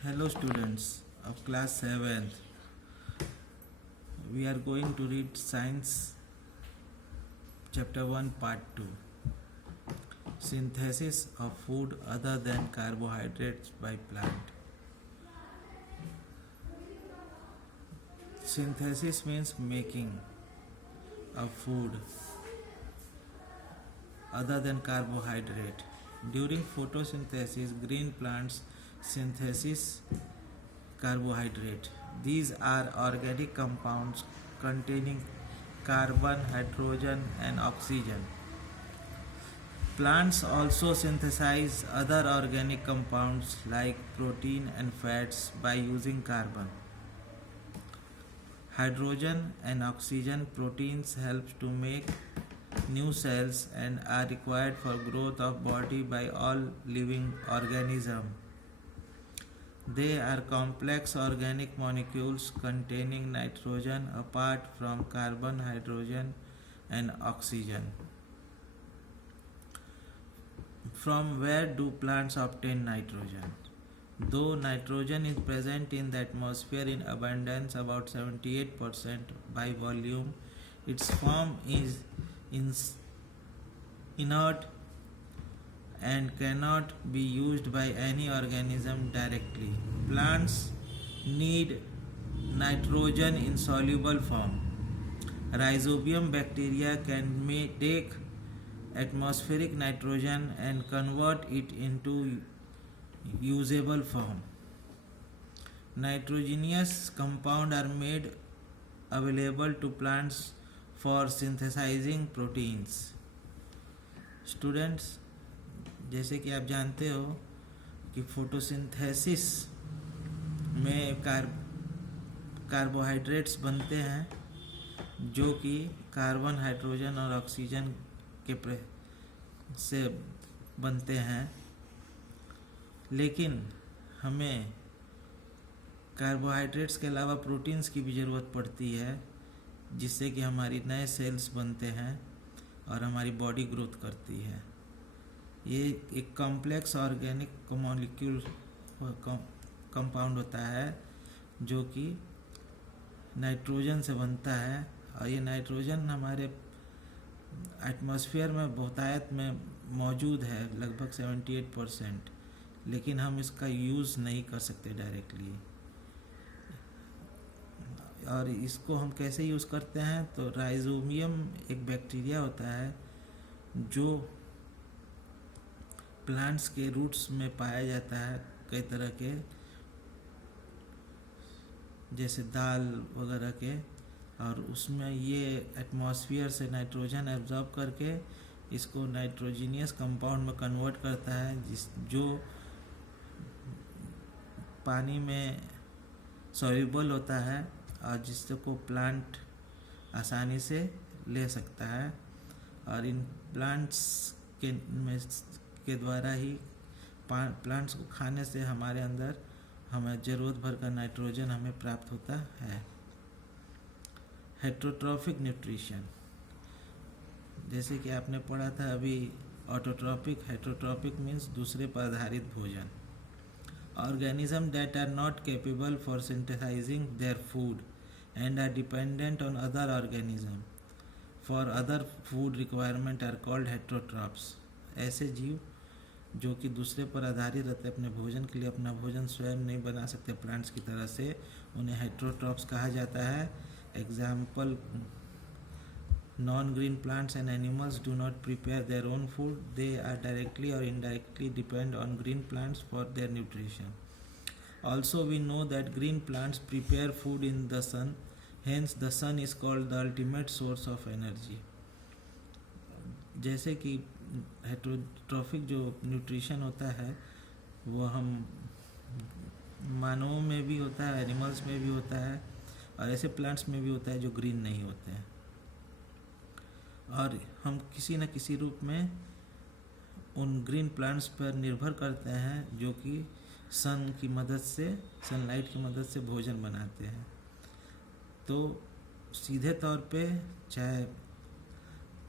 Hello students of class 7th. We are going to read Science chapter 1 part 2. Synthesis of food other than carbohydrates by plant. Synthesis means making of food other than carbohydrate. During photosynthesis, green plants synthesis carbohydrate. These are organic compounds containing carbon, hydrogen, and oxygen. Plants also synthesize other organic compounds like protein and fats by using carbon. Hydrogen and oxygen proteins help to make new cells and are required for growth of body by all living organisms. They are complex organic molecules containing nitrogen apart from carbon, hydrogen, and oxygen. From where do plants obtain nitrogen? Though nitrogen is present in the atmosphere in abundance, about 78% by volume, its form is inert and cannot be used by any organism directly. Plants need nitrogen in soluble form. Rhizobium bacteria can take atmospheric nitrogen and convert it into usable form. Nitrogenous compounds are made available to plants for synthesizing proteins. Students, जैसे कि आप जानते हो कि photosynthesis में carbohydrates बनते हैं जो कि कार्बन, हाइड्रोजन और ऑक्सीजन के से बनते हैं, लेकिन हमें कार्बोहाइड्रेट्स के अलावा प्रोटीन्स की भी ज़रूरत पड़ती है जिससे कि हमारी नए सेल्स बनते हैं और हमारी बॉडी ग्रोथ करती है। ये एक कॉम्प्लेक्स ऑर्गेनिक मॉलिक्यूल कंपाउंड होता है जो कि नाइट्रोजन से बनता है और ये नाइट्रोजन हमारे एटमॉस्फेयर में बहुतायत में मौजूद है, लगभग 78%, लेकिन हम इसका यूज़ नहीं कर सकते डायरेक्टली। और इसको हम कैसे यूज़ करते हैं तो राइजोबियम एक बैक्टीरिया होता है जो प्लांट्स के रूट्स में पाया जाता है, कई तरह के जैसे दाल वगैरह के, और उसमें ये एटमॉस्फेयर से नाइट्रोजन एब्जॉर्ब करके इसको नाइट्रोजीनियस कंपाउंड में कन्वर्ट करता है जो पानी में सॉल्युबल होता है और जिससे को प्लांट आसानी से ले सकता है। और इन प्लांट्स के द्वारा ही प्लांट्स को खाने से हमारे अंदर हमें ज़रूरत भर का नाइट्रोजन हमें प्राप्त होता है। हेट्रोट्रॉफिक न्यूट्रिशन, जैसे कि आपने पढ़ा था अभी ऑटोट्रॉपिक, हेट्रोट्रॉपिक मीन्स दूसरे पर आधारित भोजन। Organism that are not capable for synthesising their food and are dependent on other organism for other food requirement are called heterotrophs. ऐसे जीव जो कि दूसरे पर आधारित रहते अपने भोजन के लिए, अपना भोजन स्वयं नहीं बना सकते प्लांट्स की तरह से, उन्हें हेट्रोट्रॉप्स कहा जाता है। Example, non-green plants and animals do not prepare their own food. They are directly or indirectly depend on green plants for their nutrition. Also, we know that green plants prepare food in the sun. Hence, the sun is called the ultimate source of energy. जैसे कि heterotrophic जो nutrition होता है वो हम मानवों में भी होता है, एनिमल्स में भी होता है और ऐसे प्लांट्स में भी होता है जो ग्रीन नहीं होते हैं, और हम किसी न किसी रूप में उन ग्रीन प्लांट्स पर निर्भर करते हैं जो कि सन की मदद से, सनलाइट की मदद से भोजन बनाते हैं। तो सीधे तौर पे चाहे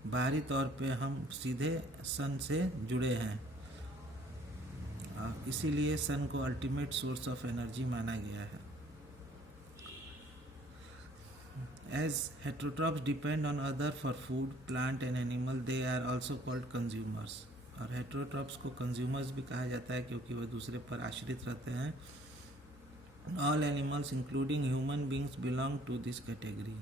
बाहरी तौर पे हम सीधे सन से जुड़े हैं इसीलिए सन को अल्टीमेट सोर्स ऑफ एनर्जी माना गया है. As heterotrophs depend on other for food, plant and animal, they are also called consumers. और heterotrophs को consumers भी कहा जाता है क्योंकि वो दूसरे पर आश्रित रहते हैं. All animals including human beings belong to this category.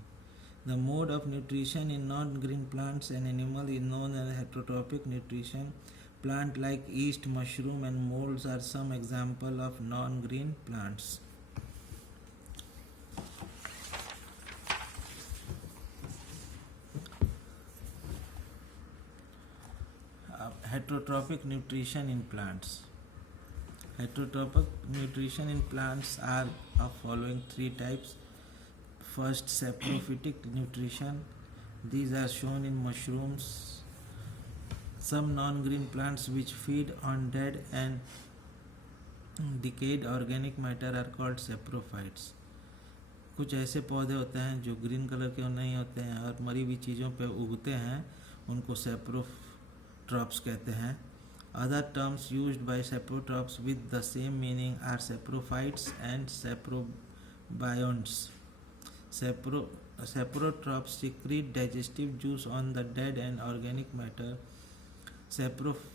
The mode of nutrition in non-green plants and animals is known as heterotrophic nutrition. Plant like yeast, mushroom and molds are some example of non-green plants. Heterotrophic nutrition in plants. Heterotrophic nutrition in plants are of following three types. First, saprophytic nutrition. These are shown in mushrooms. Some non-green plants which feed on dead and decayed organic matter are called saprophytes. कुछ ऐसे पौधे होते हैं जो green colour के नहीं होते हैं और मरी हुई चीज़ों पे उगते हैं, उनको saprophytes कहते हैं. Other terms used by saprophytes with the same meaning are saprophytes and saprobionts. Saprophytes secrete digestive juice on the dead and organic matter. Saprophytes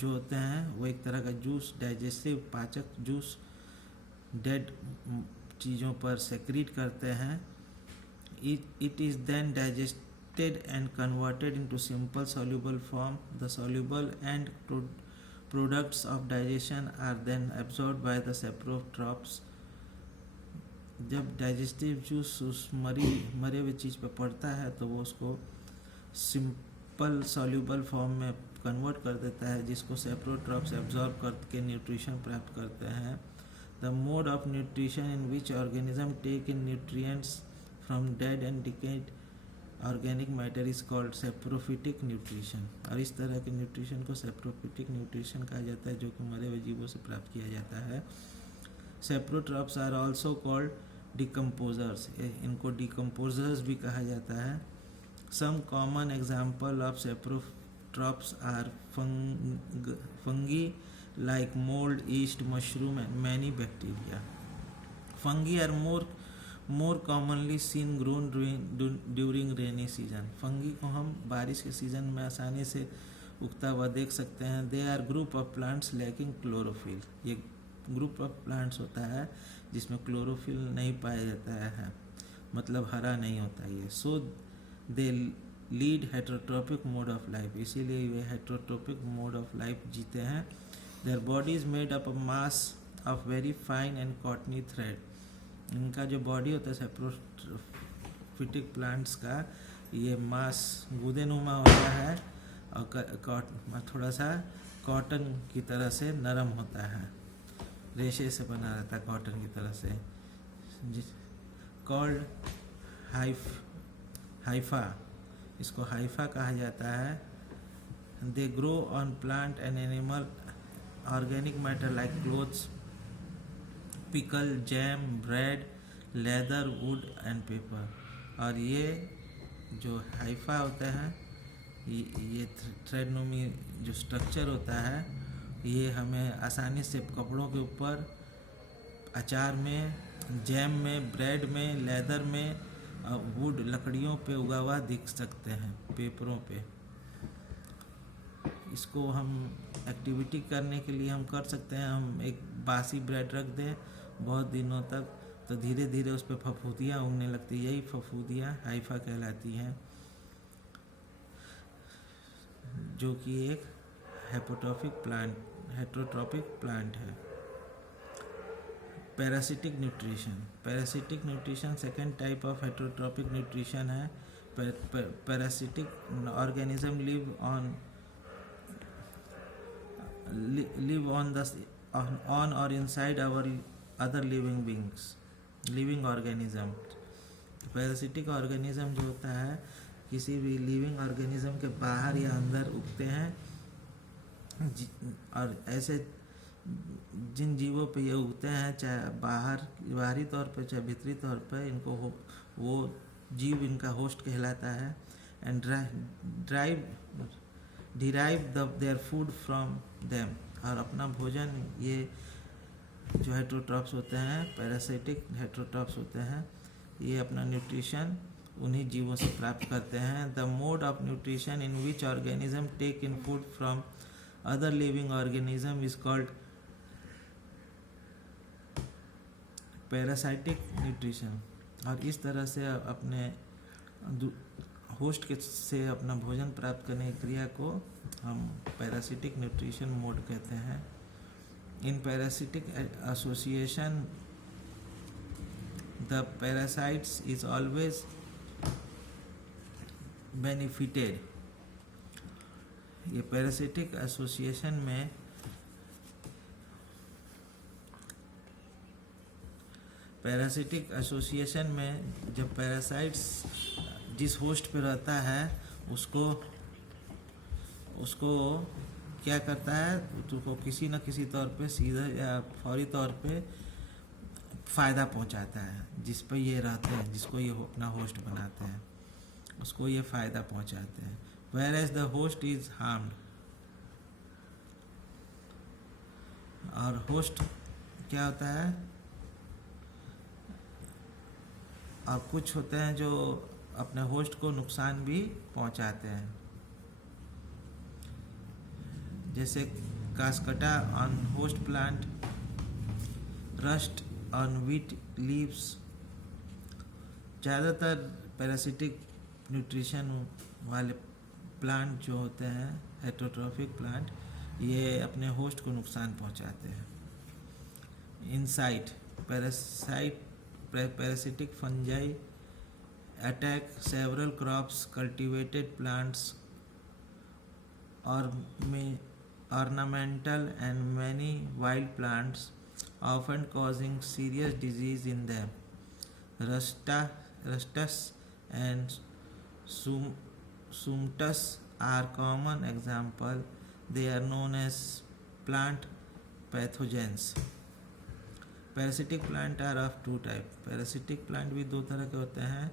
जो होते हैं वो एक तरह का जूस, डाइजेस्टिव पाचक जूस डेड चीज़ों पर सेक्रीट करते हैं. It is then digested and converted into simple soluble form. The soluble and products of digestion are then absorbed by the saprophytes. जब डाइजेस्टिव जूस उस मरे हुए चीज़ पर पड़ता है तो वो उसको सिंपल सॉल्यूबल फॉर्म में कन्वर्ट कर देता है, जिसको saprophytes एब्जॉर्ब करके न्यूट्रिशन प्राप्त करते हैं. The mode of nutrition in which organism take in nutrients from dead and decayed organic matter is called saprophytic nutrition. और इस तरह के न्यूट्रिशन को सेप्रोफिटिक न्यूट्रिशन कहा जाता है जो कि मरे हुए जीवों से प्राप्त किया जाता है. Saprotrophs are also called decomposers. इनको डिकम्पोजर्स भी कहा जाता है. Some common example of saprotrophs are fungi like mold, yeast, mushroom and many bacteria. Fungi are more commonly seen grown during rainy season. Fungi को हम बारिश के सीज़न में आसानी से उगता हुआ देख सकते हैं. They are group of plants lacking chlorophyll. ये ग्रुप ऑफ प्लांट्स होता है जिसमें क्लोरोफिल नहीं पाया जाता है, मतलब हरा नहीं होता ये. So they lead heterotrophic mode of life. इसीलिए वे heterotrophic mode of life जीते हैं. Their body is made up of mass of very fine and cottony thread. इनका जो बॉडी होता है सेप्रोफिटिक प्लांट्स का, ये मास गूदेनुमा होता है और थोड़ा सा कॉटन की तरह से नरम होता है, रेशे से बना रहता है कॉटन की तरह से. कॉल्ड हाइफा, इसको हाइफा कहा जाता है. They grow on plant and animal organic matter like clothes, pickle, jam, bread, leather, wood and paper. और ये जो हाइफा होता है, ये थ्रेडनोमी जो स्ट्रक्चर होता है, ये हमें आसानी से कपड़ों के ऊपर, अचार में, जैम में, ब्रेड में, लेदर में, वुड लकड़ियों पे उगा हुआ दिख सकते हैं, पेपरों पे. इसको हम एक्टिविटी करने के लिए हम कर सकते हैं. हम एक बासी ब्रेड रख दें बहुत दिनों तक तो धीरे धीरे उस पर फफूंदियाँ उगने लगती है. यही फफूंदियाँ हाइफा कहलाती हैं, जो कि एक हेटरोट्रॉपिक प्लांट है. Parasitic nutrition second type of heterotrophic nutrition है. Parasitic organism live on or inside our other living organism. Parasitic organism जो होता है किसी भी लिविंग ऑर्गेनिज्म के बाहर या अंदर उगते हैं. और ऐसे जिन जीवों पे ये उगते हैं, चाहे बाहरी तौर पे चाहे भीतरी तौर पे, इनको वो जीव इनका होस्ट कहलाता है. And derive their food from them. और अपना भोजन ये जो हेटरोट्रॉप्स होते हैं, पैरासिटिक हेटरोट्रॉप्स होते हैं, ये अपना न्यूट्रिशन उन्हीं जीवों से प्राप्त करते हैं। The mode of nutrition in which organism take in food from other living organism is called parasitic nutrition. और इस तरह से अपने होस्ट के से अपना भोजन प्राप्त करने की क्रिया को हम पैरासिटिक न्यूट्रिशन मोड कहते हैं। In parasitic association the parasites is always benefited. ये पैरासिटिक एसोसिएशन में जब पैरासाइट्स जिस होस्ट पे रहता है उसको क्या करता है, उसको किसी न किसी तौर पे सीधा या फौरी तौर पे फ़ायदा पहुंचाता है। जिस पे ये रहते हैं, जिसको ये अपना होस्ट बनाते हैं, उसको ये फ़ायदा पहुंचाते हैं। Whereas the host is harmed. और होस्ट क्या होता है, और कुछ होते हैं जो अपने होस्ट को नुकसान भी पहुंचाते हैं, जैसे Cuscuta on host plant, rust on wheat leaves. ज़्यादातर पैरासिटिक न्यूट्रिशन वाले प्लांट जो होते हैं, हेटरोट्रॉफिक प्लांट, ये अपने होस्ट को नुकसान पहुंचाते हैं। Insight parasitic fungi attack several crops, cultivated plants, ornamental and many wild plants, often causing serious disease in them. Rustus and Sumptus are common example. They are known as plant pathogens. Parasitic plant are of two type. Parasitic plant भी दो तरह के होते हैं,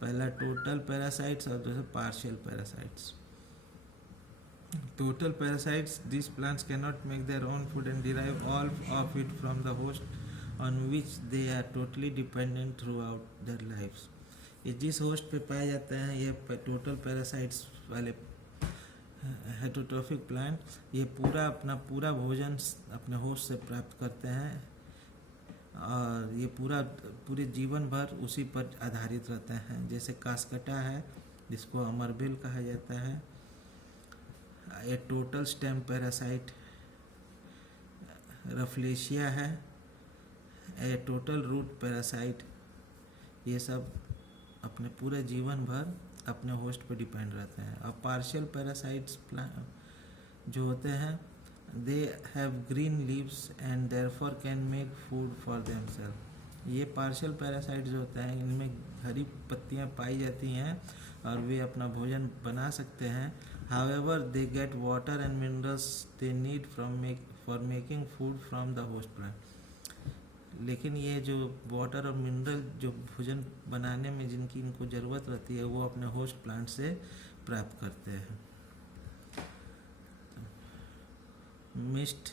पहला total parasites और दूसरा partial parasites. Total parasites, this plants can not make their own food and derive all of it from the host on which they are totally dependent throughout their lifes. ये जिस host पे पाए जाते हैं, ये total parasites वाले heterotrophic plant, ये अपना पूरा भोजन अपने होस्ट से प्राप्त करते हैं और ये पूरे जीवन भर उसी पर आधारित रहते हैं। जैसे कास्कटा है, जिसको अमरबिल कहा जाता है, ये टोटल स्टेम पैरासाइट। रफलेशिया है, ये टोटल रूट पैरासाइट। ये सब अपने पूरे जीवन भर अपने होस्ट पर डिपेंड रहते हैं। और पार्शियल पैरासाइट्स जो होते हैं, they have green leaves and therefore can make food for themselves। ये पार्शियल पैरासाइट जो होते हैं, इनमें हरी पत्तियां पाई जाती हैं और वे अपना भोजन बना सकते हैं। however they get water and minerals they need for making food from the host plant। लेकिन ये जो वाटर और मिनरल जो भोजन बनाने में जिनकी इनको ज़रूरत रहती है, वो अपने होस्ट प्लांट से प्राप्त करते हैं। Mist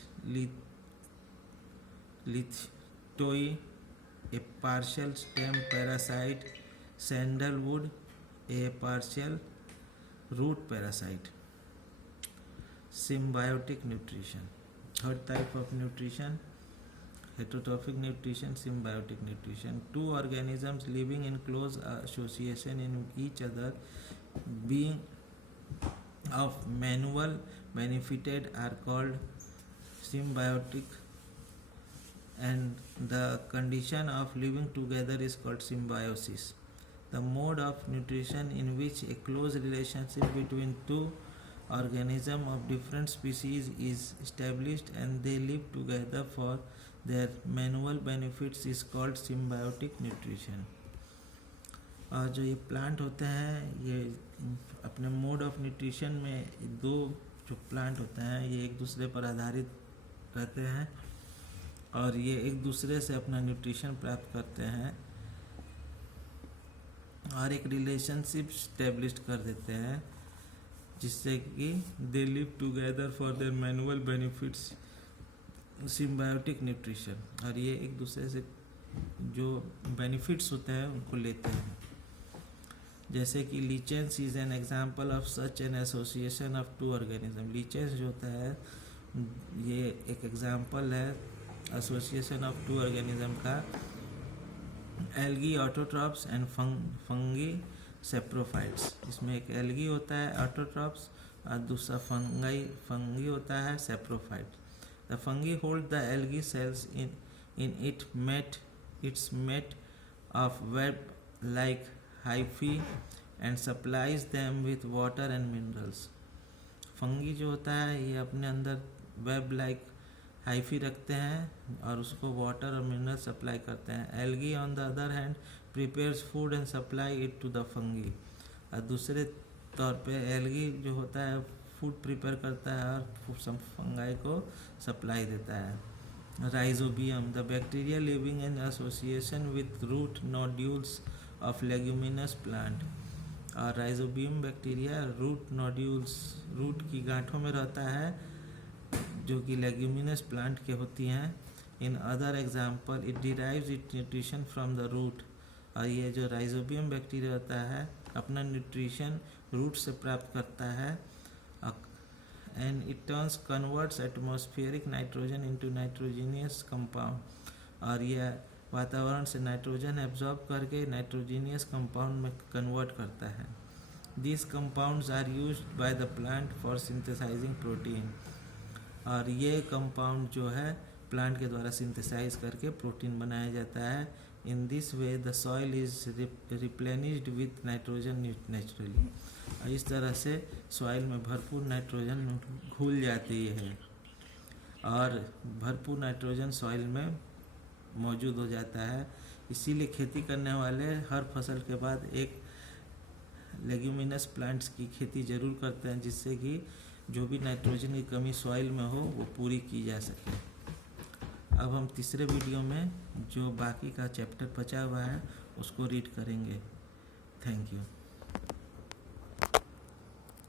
लिथटोई, a partial stem parasite. Sandalwood, a partial root parasite. Symbiotic nutrition, third type of nutrition, heterotrophic nutrition, symbiotic nutrition। Two organisms living in close association in each other, being of mutual benefited, are called symbiotic, and the condition of living together is called symbiosis। The mode of nutrition in which a close relationship between two organisms of different species is established and they live together for their mutual benefits is called symbiotic nutrition। और जो ये plant होते हैं, ये अपने mode of nutrition में दो जो प्लांट होते हैं, ये एक दूसरे पर आधारित रहते हैं और ये एक दूसरे से अपना न्यूट्रिशन प्राप्त करते हैं और एक रिलेशनशिप स्टेब्लिश कर देते हैं, जिससे कि they live together for their mutual benefits symbiotic nutrition, और ये एक दूसरे से जो बेनिफिट्स होते हैं उनको लेते हैं। जैसे कि lichens is an example of such an association of two organism. Lichens जो होता है ये एक एग्जाम्पल है एसोसिएशन ऑफ टू ऑर्गेनिज्म का, algae autotrophs and fungi saprophytes. इसमें एक एल्गी होता है ऑटोट्रॉप्स और दूसरा फंगी होता है saprophyte. The fungi hold the algae cells in its mate of web-like hyphae and supplies them with water and minerals। Fungi जो होता है ये अपने अंदर वेब लाइक हाइफी रखते हैं और उसको वाटर और मिनरल सप्लाई करते हैं। Algae on the other hand prepares food and supply it to the fungi. और दूसरे तौर पे एल्गी जो होता है फूड प्रिपेयर करता है और फंगाई को सप्लाई देता है। Rhizobium, the bacteria living in association with root nodules of leguminous plant। और rhizobium bacteria root nodules, root की गांठों में रहता है जो कि लेग्यूमिनस प्लांट के होती हैं। In other example it derives it nutrition from the root. और ये जो राइजोबियम बैक्टीरिया होता है अपना न्यूट्रिशन रूट से प्राप्त करता है, and it converts atmospheric nitrogen into nitrogenous compound। और यह वातावरण से नाइट्रोजन एब्जॉर्ब करके नाइट्रोजीनियस कंपाउंड में कन्वर्ट करता है। These compounds are used by the plant for synthesizing protein। और ये कंपाउंड जो है प्लांट के द्वारा सिंथेसाइज करके प्रोटीन बनाया जाता है। In this way the soil is replenished with nitrogen naturally. और इस तरह से सॉइल में भरपूर नाइट्रोजन घुल जाती है और भरपूर नाइट्रोजन सॉइल में मौजूद हो जाता है। इसीलिए खेती करने वाले हर फसल के बाद एक लेग्यूमिनस प्लांट्स की खेती जरूर करते हैं, जिससे कि जो भी नाइट्रोजन की कमी सॉइल में हो वो पूरी की जा सके। अब हम तीसरे वीडियो में जो बाकी का चैप्टर बचा हुआ है उसको रीड करेंगे। Thank you.